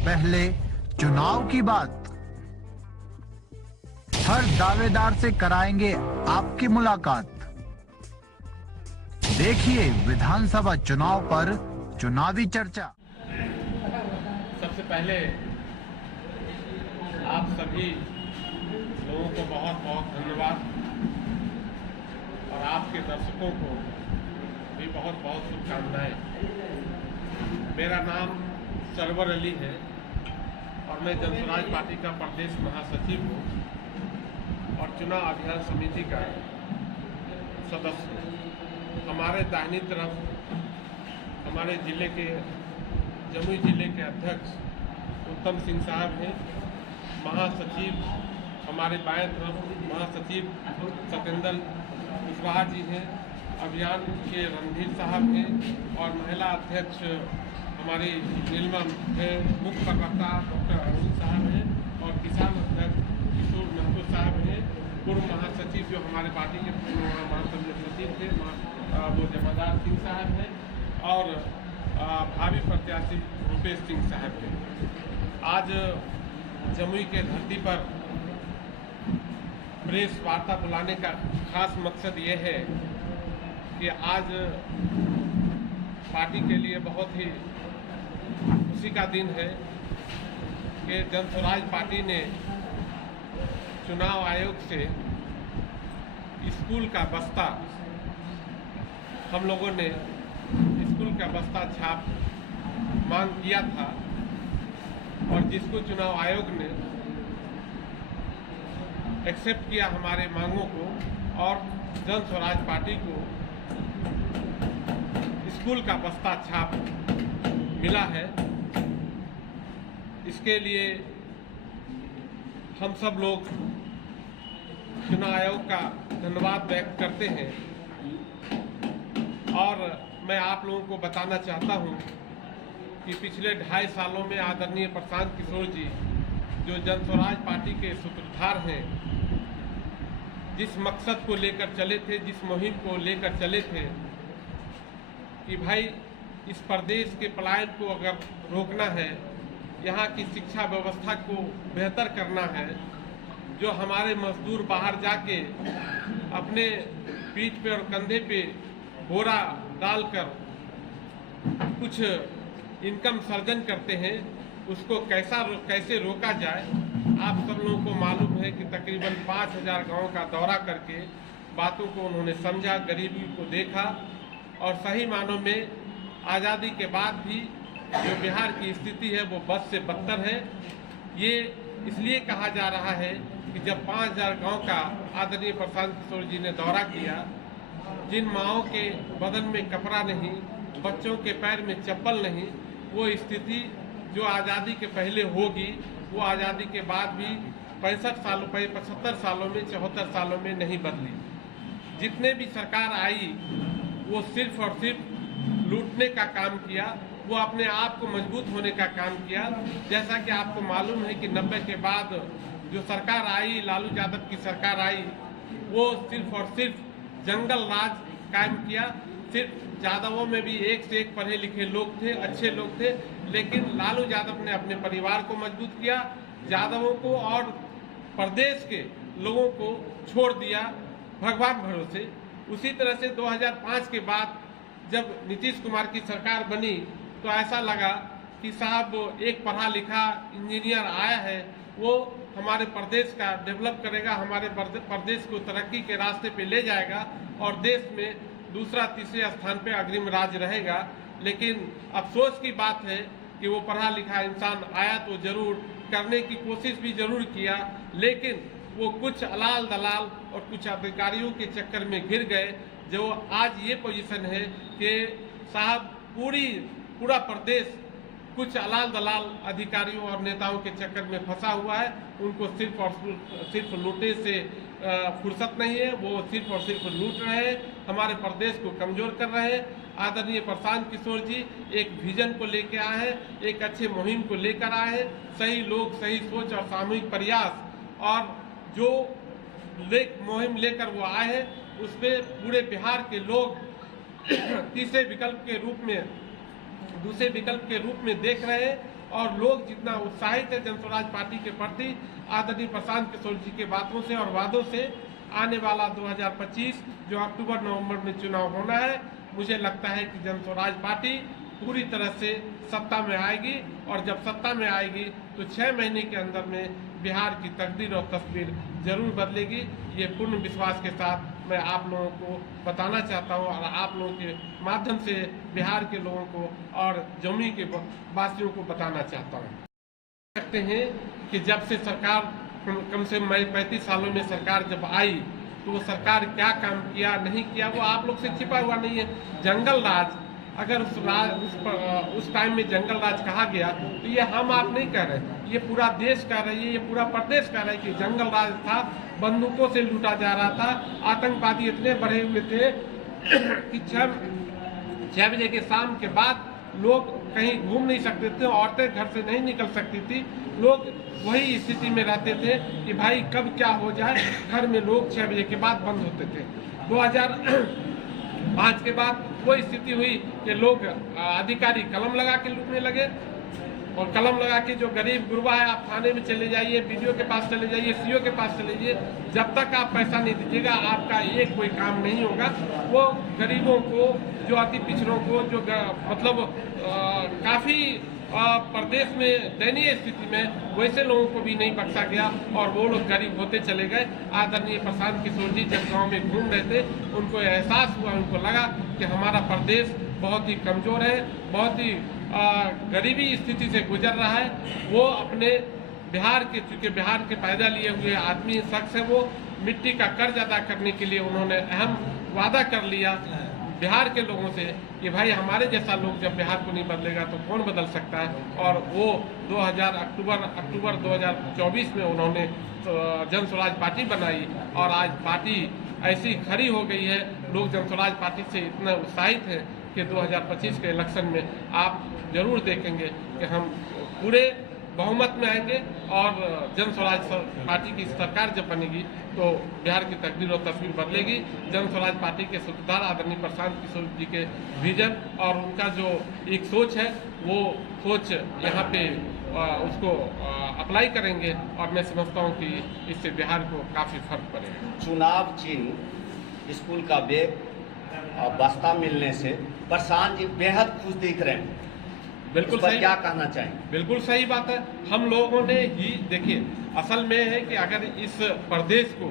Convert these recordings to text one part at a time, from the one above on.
पहले चुनाव की बात। हर दावेदार से कराएंगे आपकी मुलाकात। देखिए विधानसभा चुनाव पर चुनावी चर्चा। सबसे पहले आप सभी लोगों को बहुत बहुत धन्यवाद और आपके दर्शकों को भी बहुत बहुत शुभकामनाएं। मेरा नाम सरवर अली है और मैं जनसुराज पार्टी का प्रदेश महासचिव हूँ और चुनाव अभियान समिति का सदस्य हूँ। हमारे दाहिनी तरफ हमारे जिले के जमुई जिले के अध्यक्ष उत्तम सिंह साहब हैं। महासचिव हमारे बाएं तरफ महासचिव सतेंद्र कुशवाहा जी हैं। अभियान के रणधीर साहब हैं और महिला अध्यक्ष हमारी नीलमा है। मुख्य प्रवक्ता डॉक्टर अरुण साहब हैं और किसान अध्यक्ष किशोर महतो साहब हैं। पूर्व महासचिव जो हमारे पार्टी के महासचिव थे वो जमादार सिंह साहब हैं और भावी प्रत्याशी रुपेश सिंह साहब हैं। आज जमुई के धरती पर प्रेस वार्ता बुलाने का खास मकसद ये है कि आज पार्टी के लिए बहुत ही खुशी का दिन है कि जनसुराज पार्टी ने चुनाव आयोग से स्कूल का बस्ता हम लोगों ने स्कूल का बस्ता छाप मांग किया था और जिसको चुनाव आयोग ने एक्सेप्ट किया हमारे मांगों को और जनसुराज पार्टी को स्कूल का बस्ता छाप मिला है। इसके लिए हम सब लोग चुनाव आयोग का धन्यवाद व्यक्त करते हैं और मैं आप लोगों को बताना चाहता हूं कि पिछले 2.5 सालों में आदरणीय प्रशांत किशोर जी जो जनसुराज पार्टी के सूत्रधार हैं, जिस मकसद को लेकर चले थे, जिस मुहिम को लेकर चले थे कि भाई इस प्रदेश के पलायन को अगर रोकना है, यहाँ की शिक्षा व्यवस्था को बेहतर करना है, जो हमारे मजदूर बाहर जाके अपने पीठ पे और कंधे पे बोरा डालकर कुछ इनकम सर्जन करते हैं, उसको कैसे रोका जाए। आप सब लोगों को मालूम है कि तकरीबन 5000 गाँव का दौरा करके बातों को उन्होंने समझा, गरीबी को देखा और सही मानों में आज़ादी के बाद भी जो बिहार की स्थिति है वो बद से बदतर है। ये इसलिए कहा जा रहा है कि जब 5000 गांव का आदरणीय प्रशांत किशोर जी ने दौरा किया, जिन माओं के बदन में कपड़ा नहीं, बच्चों के पैर में चप्पल नहीं, वो स्थिति जो आज़ादी के पहले होगी वो आज़ादी के बाद भी 75 सालों में 74 सालों में नहीं बदली। जितने भी सरकार आई वो सिर्फ और सिर्फ लूटने का काम किया, वो अपने आप को मजबूत होने का काम किया। जैसा कि आपको मालूम है कि 90 के बाद जो सरकार आई, लालू यादव की सरकार आई, वो सिर्फ और सिर्फ जंगल राज कायम किया। सिर्फ यादवों में भी एक से एक पढ़े लिखे लोग थे, अच्छे लोग थे, लेकिन लालू यादव ने अपने परिवार को मजबूत किया, यादवों को और प्रदेश के लोगों को छोड़ दिया भगवान भरोसे। उसी तरह से 2005 के बाद जब नीतीश कुमार की सरकार बनी तो ऐसा लगा कि साहब एक पढ़ा लिखा इंजीनियर आया है, वो हमारे प्रदेश का डेवलप करेगा, हमारे प्रदेश को तरक्की के रास्ते पे ले जाएगा और देश में दूसरा तीसरे स्थान पे अग्रिम राज्य रहेगा। लेकिन अफसोस की बात है कि वो पढ़ा लिखा इंसान आया तो जरूर, करने की कोशिश भी जरूर किया, लेकिन वो कुछ अलाल दलाल और कुछ अधिकारियों के चक्कर में घिर गए, जो आज ये पोजीशन है कि साहब पूरा प्रदेश कुछ अलाल दलाल अधिकारियों और नेताओं के चक्कर में फंसा हुआ है। उनको सिर्फ और सिर्फ लूटने से फुर्सत नहीं है, वो सिर्फ और सिर्फ लूट रहे हैं, हमारे प्रदेश को कमजोर कर रहे हैं। आदरणीय प्रशांत किशोर जी एक विजन को लेकर आए हैं, एक अच्छे मुहिम को लेकर आए हैं। सही लोग, सही सोच और सामूहिक प्रयास और जो मुहिम लेकर वो आए हैं उसमें पूरे बिहार के लोग दूसरे विकल्प के रूप में देख रहे हैं और लोग जितना उत्साहित है जनस्वराज पार्टी के प्रति आदरणीय प्रशांत किशोर जी के बातों से और वादों से, आने वाला 2025 जो अक्टूबर-नवंबर में चुनाव होना है, मुझे लगता है कि जनस्वराज पार्टी पूरी तरह से सत्ता में आएगी और जब सत्ता में आएगी तो 6 महीने के अंदर में बिहार की तकदीर और तस्वीर जरूर बदलेगी। ये पूर्ण विश्वास के साथ मैं आप लोगों को बताना चाहता हूँ और आप लोगों के माध्यम से बिहार के लोगों को और जमुई के वासियों को बताना चाहता हूँ। कहते हैं कि जब से सरकार कम से कम 35 सालों में सरकार जब आई तो वो सरकार क्या काम किया नहीं किया वो आप लोग से छिपा हुआ नहीं है। जंगल राज अगर उस टाइम में जंगल राज कहा गया तो ये हम आप नहीं कह रहे, ये पूरा देश कह रही है, ये पूरा प्रदेश कह रहा है कि जंगल राज था, बंदूकों से लूटा जा रहा था, आतंकवादी इतने बढ़े हुए थे कि 6 बजे के शाम के बाद लोग कहीं घूम नहीं सकते थे, औरतें घर से नहीं निकल सकती थी, लोग वही स्थिति में रहते थे कि भाई कब क्या हो जाए। घर में लोग 6 बजे के बाद बंद होते थे। 2005 के बाद वो स्थिति हुई कि लोग अधिकारी कलम लगा के लूटने लगे और कलम लगा के जो गरीब गुरबा है आप थाने में चले जाइए, बीडीओ के पास चले जाइए, सीओ के पास चले जाइए, जब तक आप पैसा नहीं दीजिएगा आपका एक कोई काम नहीं होगा। वो गरीबों को, जो अति पिछड़ों को, जो मतलब काफ़ी प्रदेश में दयनीय स्थिति में वैसे लोगों को भी नहीं बख्शा गया और वो लोग गरीब होते चले गए। आदरणीय प्रशांत किशोर जी जब गाँव में घूम रहे थे उनको एहसास हुआ, उनको लगा कि हमारा प्रदेश बहुत ही कमज़ोर है, बहुत ही गरीबी स्थिति से गुजर रहा है। वो अपने बिहार के, चूँकि बिहार के पैदा लिए हुए आदमी शख्स है, वो मिट्टी का कर्ज अदा करने के लिए उन्होंने अहम वादा कर लिया बिहार के लोगों से कि भाई हमारे जैसा लोग जब बिहार को नहीं बदलेगा तो कौन बदल सकता है। और वो अक्टूबर 2024 में उन्होंने जनस्वराज पार्टी बनाई और आज पार्टी ऐसी खड़ी हो गई है, लोग जनस्वराज पार्टी से इतना उत्साहित हैं कि 2025 के इलेक्शन में आप जरूर देखेंगे कि हम पूरे बहुमत में आएंगे और जनस्वराज पार्टी की सरकार जब बनेगी तो बिहार की तकदीर और तस्वीर बदलेगी। जनस्वराज पार्टी के सूत्रधार आदरणीय प्रशांत किशोर जी के विजन और उनका जो एक सोच है वो सोच यहाँ पे उसको अप्लाई करेंगे और मैं समझता हूँ कि इससे बिहार को काफ़ी फर्क पड़ेगा। चुनाव चिन्ह स्कूल का बैग और बस्ता मिलने से प्रशांत जी बेहद खुश दिख रहे हैं, बिल्कुल सही, क्या कहना चाहेंगे? बिल्कुल सही बात है। हम लोगों ने ही देखिए, असल में है कि अगर इस प्रदेश को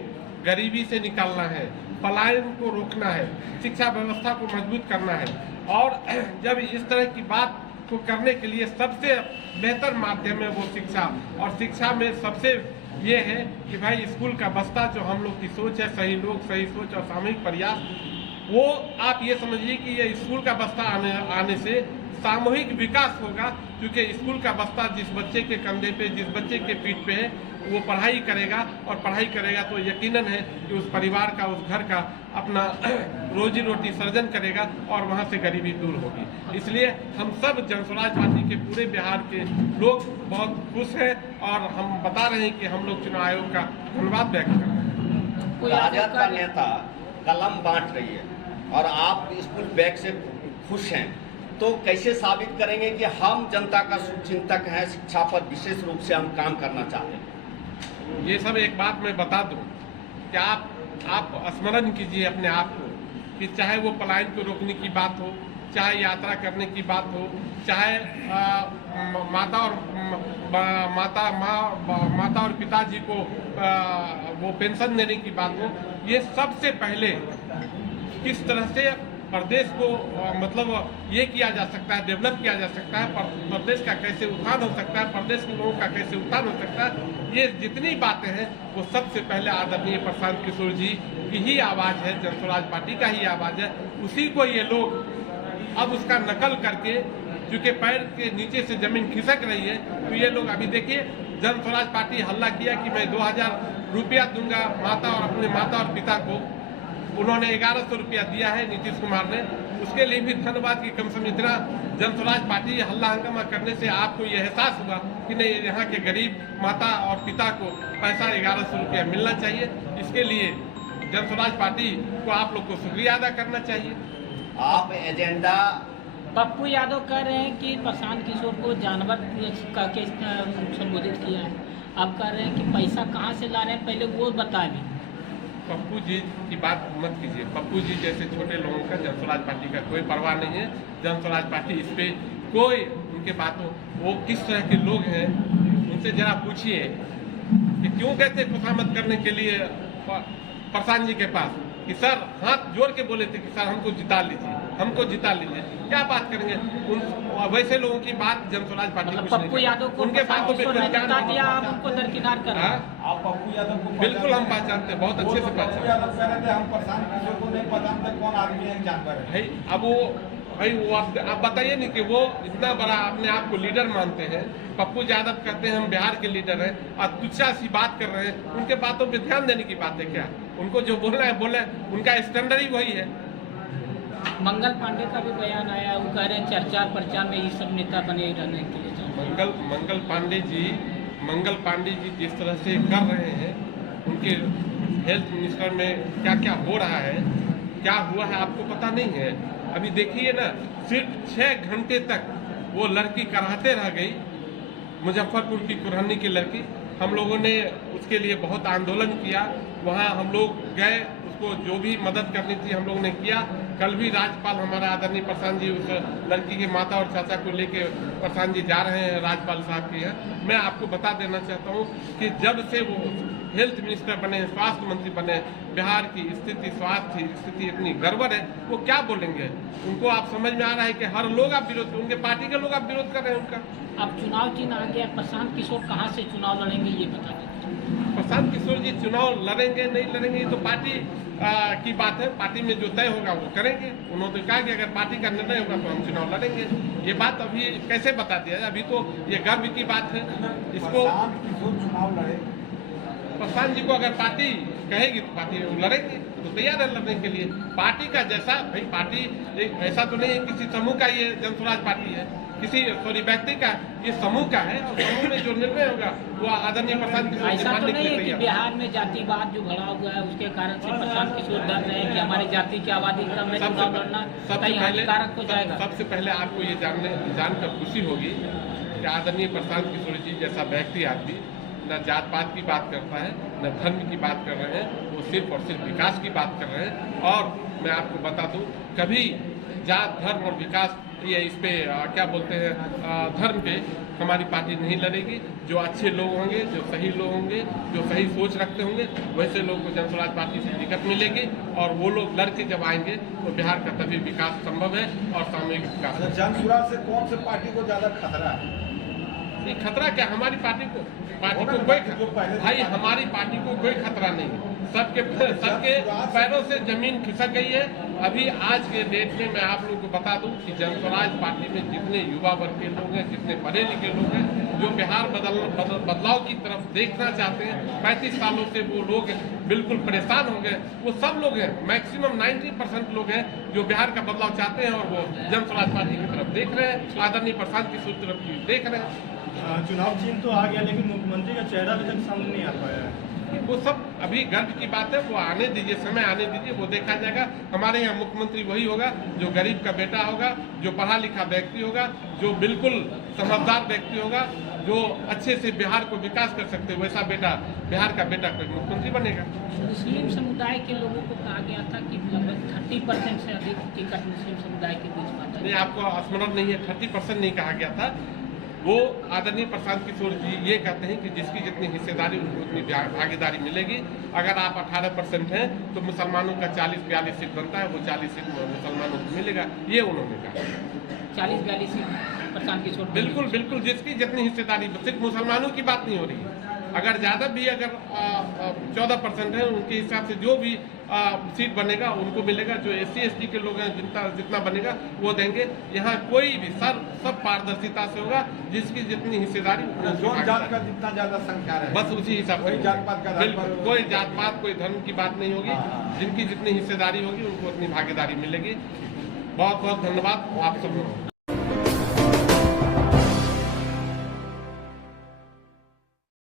गरीबी से निकालना है, पलायन को रोकना है, शिक्षा व्यवस्था को मजबूत करना है और जब इस तरह की बात को करने के लिए सबसे बेहतर माध्यम है वो शिक्षा, और शिक्षा में सबसे ये है कि भाई स्कूल का बस्ता जो हम लोग की सोच है, सही लोग सही सोच और सामूहिक प्रयास, वो आप ये समझिए कि ये स्कूल का बस्ता आने से सामूहिक विकास होगा। क्योंकि स्कूल का बस्ता जिस बच्चे के कंधे पे, जिस बच्चे के पीठ पे है वो पढ़ाई करेगा और पढ़ाई करेगा तो यकीनन है कि उस परिवार का, उस घर का अपना रोजी रोटी सर्जन करेगा और वहाँ से गरीबी दूर होगी। इसलिए हम सब जनस्वराज पार्टी के पूरे बिहार के लोग बहुत खुश हैं और हम बता रहे हैं कि हम लोग चुनाव आयोग का धन्यवाद व्यक्त कर रहे हैं। राजद का नेता कलम बांट रही है और आप स्कूल बैग से खुश हैं, तो कैसे साबित करेंगे कि हम जनता का शुभचिंतक हैं, शिक्षा पर विशेष रूप से हम काम करना चाहते हैं? ये सब एक बात मैं बता दूं कि आप स्मरण कीजिए अपने आप को कि चाहे वो पलायन को रोकने की बात हो, चाहे यात्रा करने की बात हो, चाहे माता और पिताजी को वो पेंशन देने की बात हो, ये सबसे पहले किस तरह से प्रदेश को मतलब ये किया जा सकता है, डेवलप किया जा सकता है, प्रदेश का कैसे उत्थान हो सकता है, प्रदेश के लोगों का कैसे उत्थान हो सकता है, ये जितनी बातें हैं वो सबसे पहले आदरणीय प्रशांत किशोर जी की ही आवाज़ है, जनस्वराज पार्टी का ही आवाज़ है। उसी को ये लोग अब उसका नकल करके, क्योंकि पैर के नीचे से जमीन खिसक रही है, तो ये लोग अभी देखिए जनस्वराज पार्टी हल्ला किया कि मैं 2000 रुपया दूंगा माता और अपने माता और पिता को, उन्होंने 1100 रुपया दिया है नीतीश कुमार ने, उसके लिए भी धन्यवाद कि कम से कम इतना जनस्वराज पार्टी हल्ला हंगामा करने से आपको ये एहसास हुआ कि नहीं, यहाँ के गरीब माता और पिता को पैसा 1100 रुपया मिलना चाहिए। इसके लिए जनस्वराज पार्टी को आप लोग को शुक्रिया अदा करना चाहिए। आप एजेंडा पप्पू यादव कह रहे हैं कि प्रशांत किशोर को जानवर का के संबोधित किया है। आप कह रहे हैं कि पैसा कहाँ से ला रहे हैं, पहले वो बता दें। पप्पू जी की बात मत कीजिए। पप्पू जी जैसे छोटे लोगों का जनस्वराज पार्टी का कोई परवाह नहीं है। जनस्वराज पार्टी इस पे कोई उनके बातों, वो किस तरह के लोग हैं उनसे जरा पूछिए कि क्यों कहते खुशामद करने के लिए प्रशांत जी के पास कि सर हाथ जोड़ के बोले थे कि सर हमको जिता लीजिए, हमको जिता लीजिए। क्या बात करेंगे वैसे लोगों की बात जनस्वराज पार्टी मतलब पप्पू यादव को उनके बातों पे जिता दिया, आप उनको दरकिनार कर रहे हैं। आप पप्पू यादव को बिल्कुल हम पहचानते हैं, बहुत अच्छे से पप्पू पहचानते यादव कह रहे थे हम प्रशांत किशोर को नहीं पहचानते कौन आदमी है जानवर है। भाई। अब वो आप बताइए नहीं कि वो इतना बड़ा अपने आप को लीडर मानते हैं। पप्पू यादव कहते हैं हम बिहार के लीडर हैं और तुच्छा सी बात कर रहे हैं। उनके बातों पे ध्यान देने की बात है क्या? उनको जो बोलना है बोले, उनका स्टैंडर्ड ही वही है। मंगल पांडे का भी बयान आया, वो कह रहे हैं चर्चा पर्चा में ये सब नेता बने रहने के लिए चाहते हैं। मंगल पांडे जी जिस तरह से कर रहे हैं, उनके हेल्थ मिनिस्टर में क्या क्या हो रहा है, क्या हुआ है आपको पता नहीं है। अभी देखिए ना, सिर्फ 6 घंटे तक वो लड़की कराहते रह गई, मुजफ्फरपुर की कुरहनी की लड़की। हम लोगों ने उसके लिए बहुत आंदोलन किया, वहाँ हम लोग गए, उसको जो भी मदद करनी थी हम लोगों ने किया। कल भी राज्यपाल हमारा आदरणीय प्रशांत जी उस लड़की के माता और चाचा को लेके प्रशांत जी जा रहे हैं राज्यपाल साहब के यहाँ। मैं आपको बता देना चाहता हूँ कि जब से वो हेल्थ मिनिस्टर बने, स्वास्थ्य मंत्री बने, बिहार की स्थिति, स्वास्थ्य स्थिति इतनी गड़बड़ है, वो क्या बोलेंगे? उनको आप समझ में आ रहा है कि हर लोग आप विरोध, उनके पार्टी के लोग आप विरोध कर रहे हैं उनका। अब चुनाव चिन्ह आ गया, प्रशांत किशोर कहाँ से चुनाव लड़ेंगे ये बता दें। प्रशांत किशोर जी चुनाव लड़ेंगे नहीं लड़ेंगे ये तो पार्टी की बात है। पार्टी में जो तय होगा वो करेंगे। उन्होंने कहा कि अगर पार्टी का निर्णय होगा तो हम चुनाव लड़ेंगे। ये बात अभी कैसे बता दिया जाए? अभी तो ये गर्व की बात है। इसको प्रशांत किशोर चुनाव लड़े, प्रशांत जी को अगर पार्टी कहेगी तो पार्टी लड़ेंगे, तो तैयार है लड़ने के लिए। पार्टी का जैसा भाई, पार्टी ऐसा तो नहीं है किसी समूह का ये जनस्वराज पार्टी है, किसी व्यक्ति का, ये समूह का है और समूह में जो निर्णय होगा वो आदरणीय प्रशांत किशोर ऐसा तो मानने के नहीं लिए है कि तैयार। बिहार में जातिवाद जो भरा हुआ है उसके कारण से प्रशांत किशोर डर रहे हैं कि हमारी जाति की आबादी कम है, चुनाव लड़ना कहीं हानिकारक हो जाएगा। सबसे पहले आपको ये जानकर खुशी होगी कि आदरणीय प्रशांत किशोर जी जैसा व्यक्ति आदमी न जात पात की बात करता है, न धर्म की बात कर रहे हैं, वो सिर्फ और सिर्फ विकास की बात कर रहे हैं। और मैं आपको बता दूं, कभी जात, धर्म और विकास, ये इस पे क्या बोलते हैं, धर्म पे हमारी पार्टी नहीं लड़ेगी। जो अच्छे लोग होंगे, जो सही लोग होंगे, जो सही सोच रखते होंगे, वैसे लोगों को जनस्वराज पार्टी से टिकट मिलेगी और वो लोग लड़ के जब आएंगे तो बिहार का तभी विकास संभव है और सामूहिक विकास। जनस्वराज से कौन से पार्टी को ज्यादा खतरा है? ये खतरा क्या? हमारी पार्टी को कोई भाई, हमारी पार्टी को कोई खतरा नहीं है। सबके पैरों से जमीन खिसक गई है। अभी आज के डेट में मैं आप लोगों को बता दूं कि जनस्वराज पार्टी में जितने युवा वर्ग के लोग हैं, जितने पढ़े लिखे लोग हैं, जो बिहार बदलाव की तरफ देखना चाहते हैं, 35 सालों से वो लोग बिल्कुल परेशान हो गए, वो सब लोग हैं। मैक्सिमम 90% लोग हैं जो बिहार का बदलाव चाहते हैं और वो जनस्वराज पार्टी की तरफ देख रहे हैं, आदरणीय प्रशांत किशोर तरफ देख रहे हैं। चुनाव चिन्ह तो आ गया, लेकिन मुख्यमंत्री का चेहरा अभी तक सामने नहीं आ पाया है। वो सब अभी गर्व की बात है, वो आने दीजिए, समय आने दीजिए, वो देखा जाएगा। हमारे यहाँ मुख्यमंत्री वही होगा जो गरीब का बेटा होगा, जो पढ़ा लिखा व्यक्ति होगा, जो बिल्कुल समझदार व्यक्ति होगा, जो अच्छे से बिहार को विकास कर सकते हैं, वैसा बेटा, बिहार का बेटा कोई मुख्यमंत्री बनेगा। मुस्लिम समुदाय के लोगों को कहा गया था कि लगभग 30% से अधिक टिकट मुस्लिम समुदाय के बीच में आता है। नहीं, आपको स्मरण नहीं है, 30% नहीं कहा गया था। वो आदरणीय प्रशांत किशोर जी ये कहते हैं कि जिसकी जितनी हिस्सेदारी उनको उतनी भागीदारी मिलेगी। अगर आप 18% हैं तो मुसलमानों का 40-42 सीट बनता है, वो 40 सीट मुसलमानों को मिलेगा, ये उन्होंने कहा। 40-42 सीट प्रशांत किशोर, बिल्कुल बिल्कुल, जिसकी जितनी हिस्सेदारी, सिर्फ मुसलमानों की बात नहीं हो रही है। अगर ज़्यादा भी, अगर 14% है, उनके हिसाब से जो भी सीट बनेगा उनको मिलेगा। जो SC ST के लोग हैं, जितना बनेगा वो देंगे। यहाँ कोई भी सब पारदर्शिता से होगा, जिसकी जितनी हिस्सेदारी, जो जात का जितना ज्यादा संख्या है, बस उसी हिसाब से। कोई जात पात, कोई धर्म की बात नहीं होगी। जिनकी जितनी हिस्सेदारी होगी उनको उतनी भागीदारी मिलेगी। बहुत बहुत धन्यवाद आप सब।